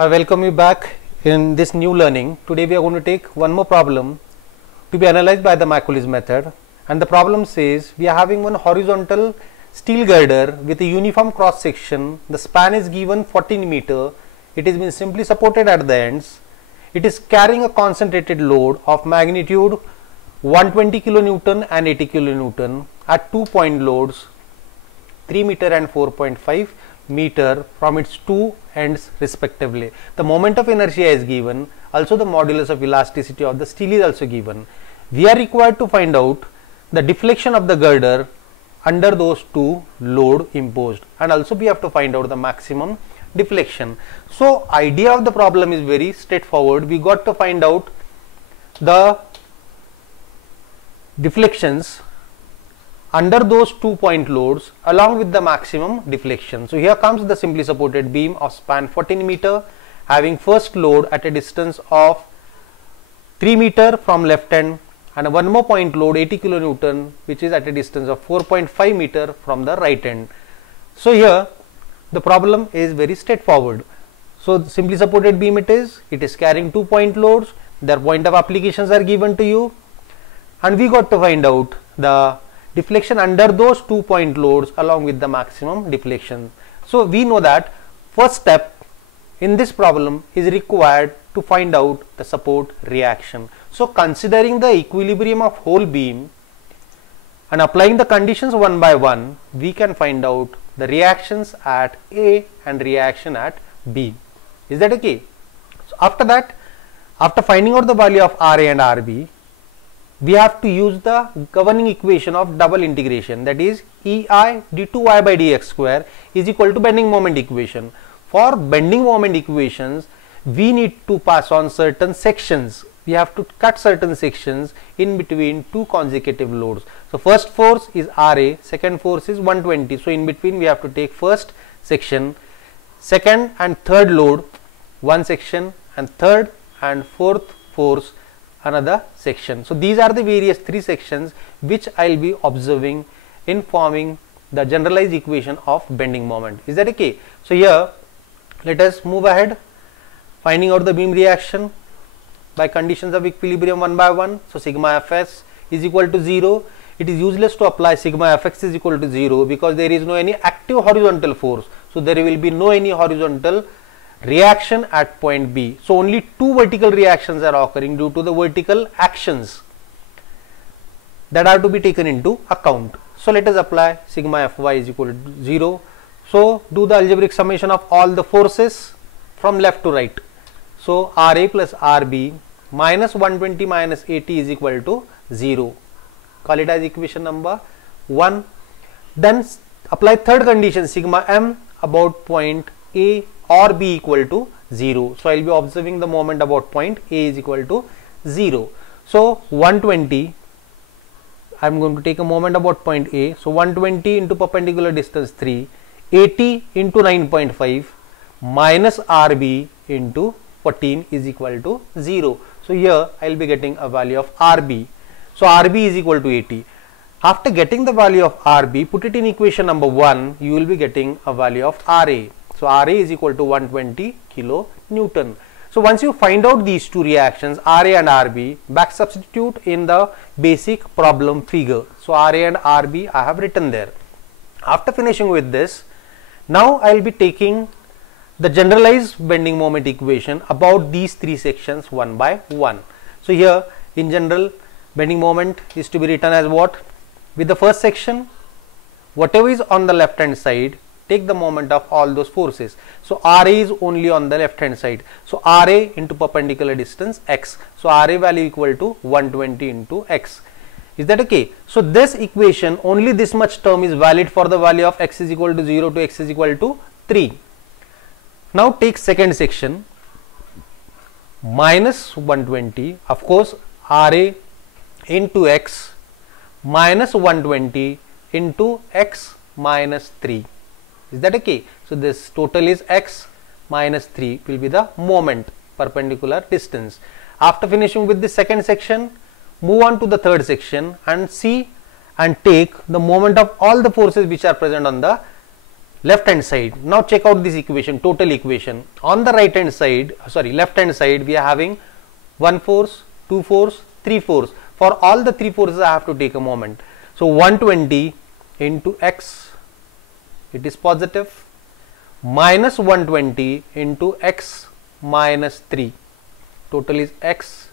I welcome you back in this new learning. Today we are going to take one more problem to be analyzed by the Macaulay method, and the problem says we are having one horizontal steel girder with a uniform cross section. The span is given 14 meter. It has been simply supported at the ends. It is carrying a concentrated load of magnitude 120 kilonewton and 80 kilonewton at 2 point loads 3 meter and 4.5 meter from its two ends respectively. The moment of inertia is given, also the modulus of elasticity of the steel is also given. We are required to find out the deflection of the girder under those two load imposed, and also we have to find out the maximum deflection. So idea of the problem is very straightforward. We got to find out the deflections under those 2 point loads along with the maximum deflection. So here comes the simply supported beam of span 14 meter having first load at a distance of 3 meter from left end, and one more point load 80 kilonewton which is at a distance of 4.5 meter from the right end. So here the problem is very straightforward. So simply supported beam it is carrying 2 point loads. Their point of applications are given to you, and we got to find out the deflection under those 2 point loads along with the maximum deflection. So we know that first step in this problem is required to find out the support reaction. So considering the equilibrium of whole beam and applying the conditions one by one, we can find out the reactions at A and reaction at B. Is that okay? So after that, after finding out the value of RA and RB, we have to use the governing equation of double integration, that is EI d2y by dx square is equal to bending moment equation. For bending moment equations, we need to pass on certain sections. We have to cut certain sections in between two consecutive loads. So first force is RA, second force is 120. So in between we have to take first section, second and third load one section, and third and fourth force another section. So these are the various three sections which I will be observing in forming the generalized equation of bending moment. Is that okay? So here let us move ahead, finding out the beam reaction by conditions of equilibrium one by one. So sigma fs is equal to 0. It is useless to apply sigma fx is equal to 0 because there is no any active horizontal force. So there will be no any horizontal reaction at point B. So only two vertical reactions are occurring due to the vertical actions that are to be taken into account. So let us apply sigma fy is equal to 0. So do the algebraic summation of all the forces from left to right. So RA plus RB minus 120 minus 80 is equal to 0. Call it as equation number 1. Then apply third condition sigma m about point A or B equal to 0. So I will be observing the moment about point A is equal to 0. So 120, I am going to take a moment about point A. So 120 into perpendicular distance 3, 80 into 9.5 minus RB into 14 is equal to 0. So here I will be getting a value of RB. So RB is equal to 80. After getting the value of RB, put it in equation number 1, you will be getting a value of RA. So RA is equal to 120 kilonewton. So once you find out these two reactions, RA and RB, back substitute in the basic problem figure. So RA and RB I have written there. After finishing with this, now I will be taking the generalized bending moment equation about these three sections one by one. So here in general, bending moment is to be written as what? With the first section, whatever is on the left hand side, take the moment of all those forces. So RA is only on the left hand side. So RA into perpendicular distance x. So RA value equal to 120 into x. Is that okay? So this equation, only this much term is valid for the value of x is equal to 0 to x is equal to 3. Now take second section, minus 120, of course RA into x minus 120 into x minus 3. Is that okay? So this total is x minus 3 will be the moment perpendicular distance. After finishing with the second section, move on to the third section and see and take the moment of all the forces which are present on the left hand side. Now check out this equation, total equation. On the right hand side, left hand side, we are having 1 force, 2 force, 3 force. For all the 3 forces I have to take a moment. So 120 into x, it is positive, minus 120 into x minus 3, total is x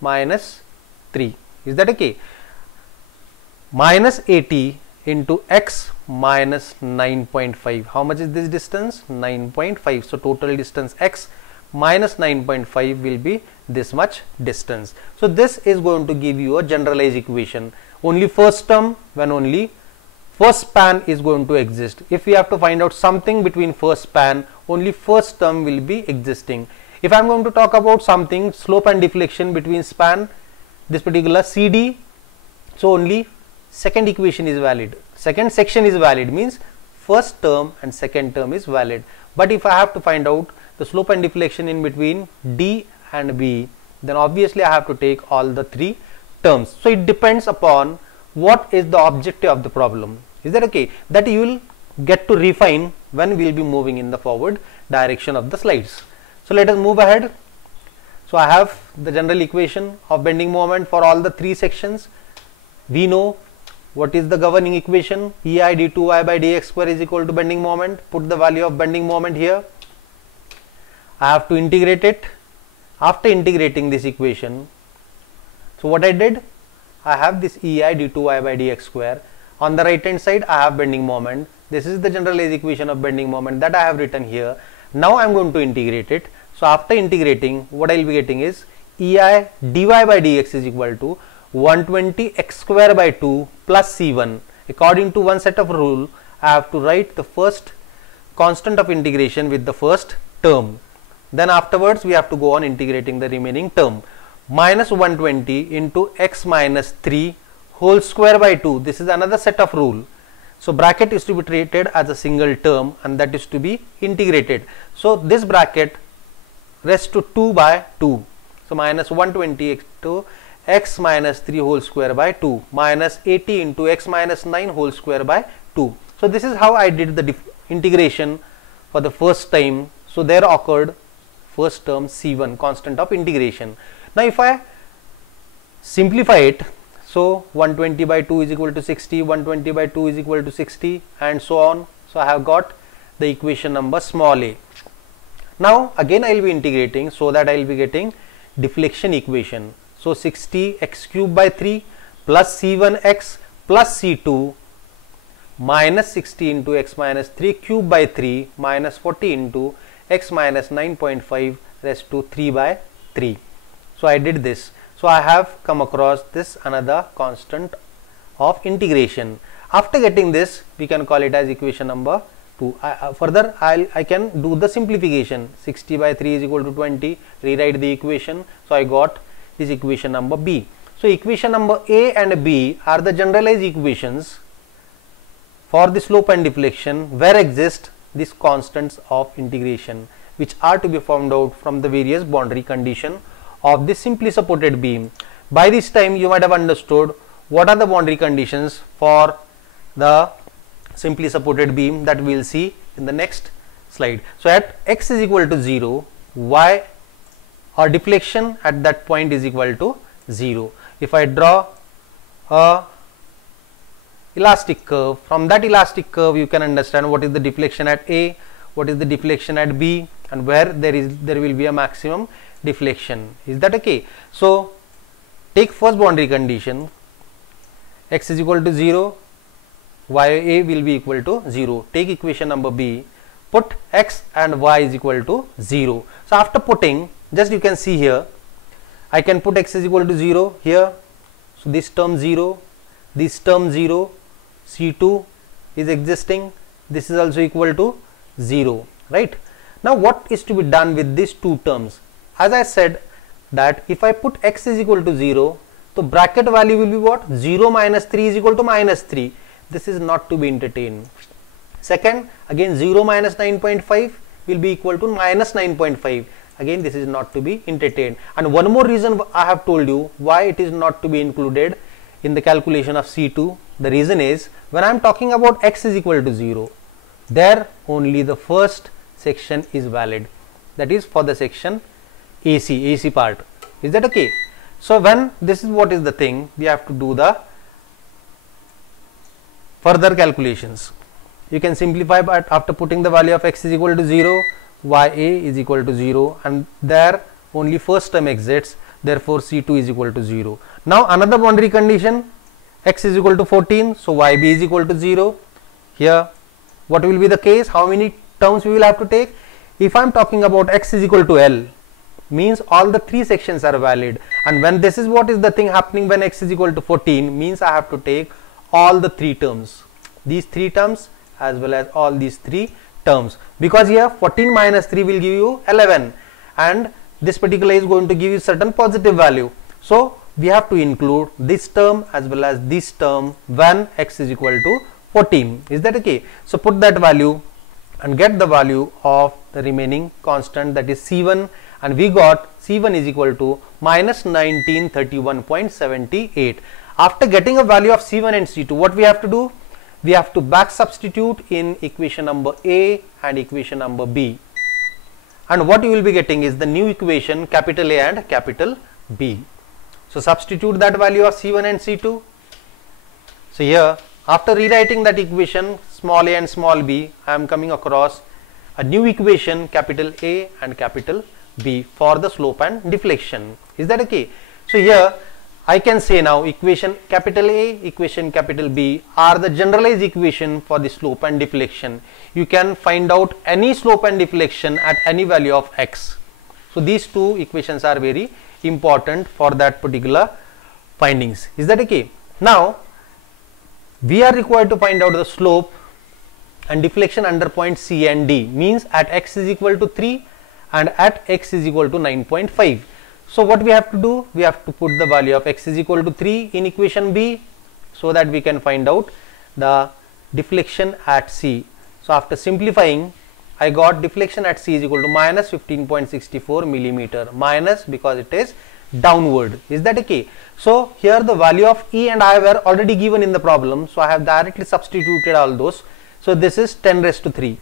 minus 3. Is that okay? Minus 80 into x minus 9.5. How much is this distance? 9.5. So total distance x minus 9.5 will be this much distance. So this is going to give you a generalized equation. Only first term, when only first span is going to exist. If we have to find out something between first span, only first term will be existing. If I am going to talk about something, slope and deflection between span, this particular CD, so only second equation is valid. Second section is valid, means first term and second term is valid. But if I have to find out the slope and deflection in between D and B, then obviously I have to take all the 3 terms. So it depends upon what is the objective of the problem. Is that okay? That you will get to refine when we will be moving in the forward direction of the slides. So let us move ahead. So I have the general equation of bending moment for all the 3 sections. We know what is the governing equation, EI d2y by dx square is equal to bending moment. Put the value of bending moment here. I have to integrate it. After integrating this equation, so what I did, I have this EI d2y by dx square. On the right hand side I have bending moment. This is the generalized equation of bending moment that I have written here. Now I am going to integrate it. So after integrating, what I will be getting is EI dy by dx is equal to 120 x square by 2 plus c1. According to one set of rule, I have to write the first constant of integration with the first term. Then afterwards we have to go on integrating the remaining term. Minus 120 into x minus 3 whole square by 2. This is another set of rule. So bracket is to be treated as a single term and that is to be integrated. So this bracket rests to 2 by 2. So minus 120 into x minus 3 whole square by 2 minus 80 into x minus 9 whole square by 2. So this is how I did the integration for the first time. So there occurred first term C1, constant of integration. Now if I simplify it, so 120 by 2 is equal to 60, 120 by 2 is equal to 60 and so on. So I have got the equation number small a. Now again I will be integrating so that I will be getting deflection equation. So 60 x cube by 3 plus c1x plus c2 minus 60 into x minus 3 cube by 3 minus 40 into x minus 9.5 raised to 3 by 3. So I did this. So I have come across this another constant of integration. After getting this, we can call it as equation number 2. Further I can do the simplification. 60 by 3 is equal to 20. Rewrite the equation. So I got this equation number B. So equation number A and B are the generalized equations for the slope and deflection where exist these constants of integration which are to be found out from the various boundary condition of this simply supported beam. By this time you might have understood what are the boundary conditions for the simply supported beam that we will see in the next slide. So at x is equal to 0, y or deflection at that point is equal to 0. If I draw a elastic curve, from that elastic curve you can understand what is the deflection at A, what is the deflection at B and where there will be a maximum deflection. Is that okay? So take first boundary condition, x is equal to 0, ya will be equal to 0. Take equation number B, put x and y is equal to 0. So after putting, just you can see here, I can put x is equal to 0 here. So this term 0, this term 0, C2 is existing, this is also equal to 0, right? Now what is to be done with these two terms? As I said that if I put x is equal to 0, the bracket value will be what? 0 minus 3 is equal to minus 3. This is not to be entertained. Second, again 0 minus 9.5 will be equal to minus 9.5. Again this is not to be entertained. And one more reason I have told you why it is not to be included in the calculation of C2. The reason is when I am talking about x is equal to 0, there only the first section is valid, that is for the section AC part. Is that okay? So when this is what is the thing, we have to do the further calculations. You can simplify, but after putting the value of x is equal to 0, ya is equal to 0, and there only first term exists, therefore C2 is equal to 0. Now another boundary condition, x is equal to 14, so yb is equal to 0. Here what will be the case? How many terms we will have to take? If I am talking about x is equal to L, means all the three sections are valid, and when this is what is the thing happening when x is equal to 14, means I have to take all the three terms, these three terms as well as all these three terms, because here 14 minus 3 will give you 11, and this particular is going to give you certain positive value. So we have to include this term as well as this term when x is equal to 14. Is that okay? So put that value and get the value of the remaining constant, that is C1, and we got C1 is equal to minus 1931.78. After getting a value of C1 and C2, what we have to do? We have to back substitute in equation number A and equation number B, and what you will be getting is the new equation capital A and capital B. So substitute that value of C1 and C2. So here, after rewriting that equation small a and small b, I am coming across a new equation capital A and capital B for the slope and deflection. Is that okay? So here I can say now equation capital A, equation capital B are the generalized equation for the slope and deflection. You can find out any slope and deflection at any value of x. So these two equations are very important for that particular findings. Is that okay? Now we are required to find out the slope and deflection under point C and D, means at x is equal to 3 and at x is equal to 9.5. So what we have to do? We have to put the value of x is equal to 3 in equation B, so that we can find out the deflection at C. So after simplifying, I got deflection at C is equal to minus 15.64 millimeter, minus because it is downward. Is that okay? So here the value of E and I were already given in the problem, so I have directly substituted all those. So this is 10 raised to 3.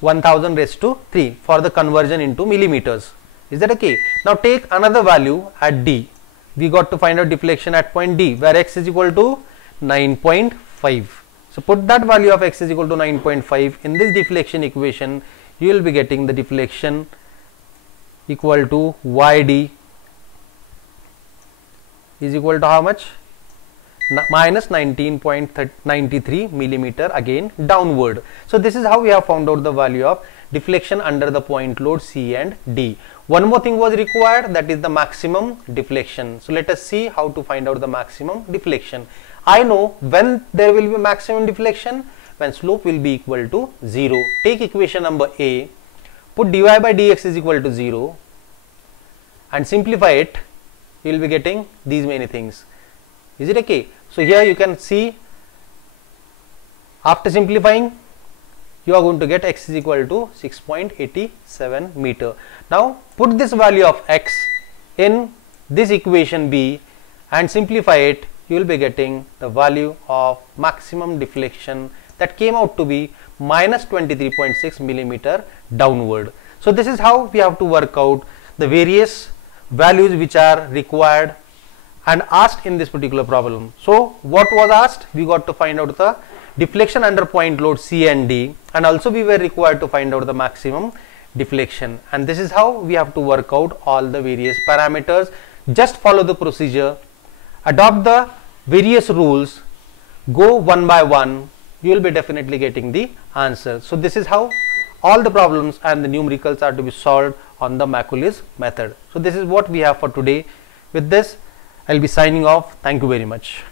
1000 raised to 3 for the conversion into millimeters. Is that okay? Now take another value at D. We got to find out deflection at point D, where x is equal to 9.5. So put that value of x is equal to 9.5 in this deflection equation. You will be getting the deflection equal to yd is equal to how much? Minus 19.93 millimeter, again downward. So this is how we have found out the value of deflection under the point load C and D. One more thing was required, that is the maximum deflection. So let us see how to find out the maximum deflection. I know when there will be maximum deflection, when slope will be equal to 0. Take equation number A, put dy by dx is equal to 0 and simplify it. You will be getting these many things. Is it okay? So here you can see, after simplifying, you are going to get x is equal to 6.87 meter. Now put this value of x in this equation B and simplify it. You will be getting the value of maximum deflection that came out to be minus 23.6 millimeter downward. So this is how we have to work out the various values which are required and asked in this particular problem. So what was asked? We got to find out the deflection under point load C and D, and also we were required to find out the maximum deflection, and this is how we have to work out all the various parameters. Just follow the procedure, adopt the various rules, go one by one, you will be definitely getting the answer. So this is how all the problems and the numericals are to be solved on the Macaulay method. So this is what we have for today. With this, I'll be signing off. Thank you very much.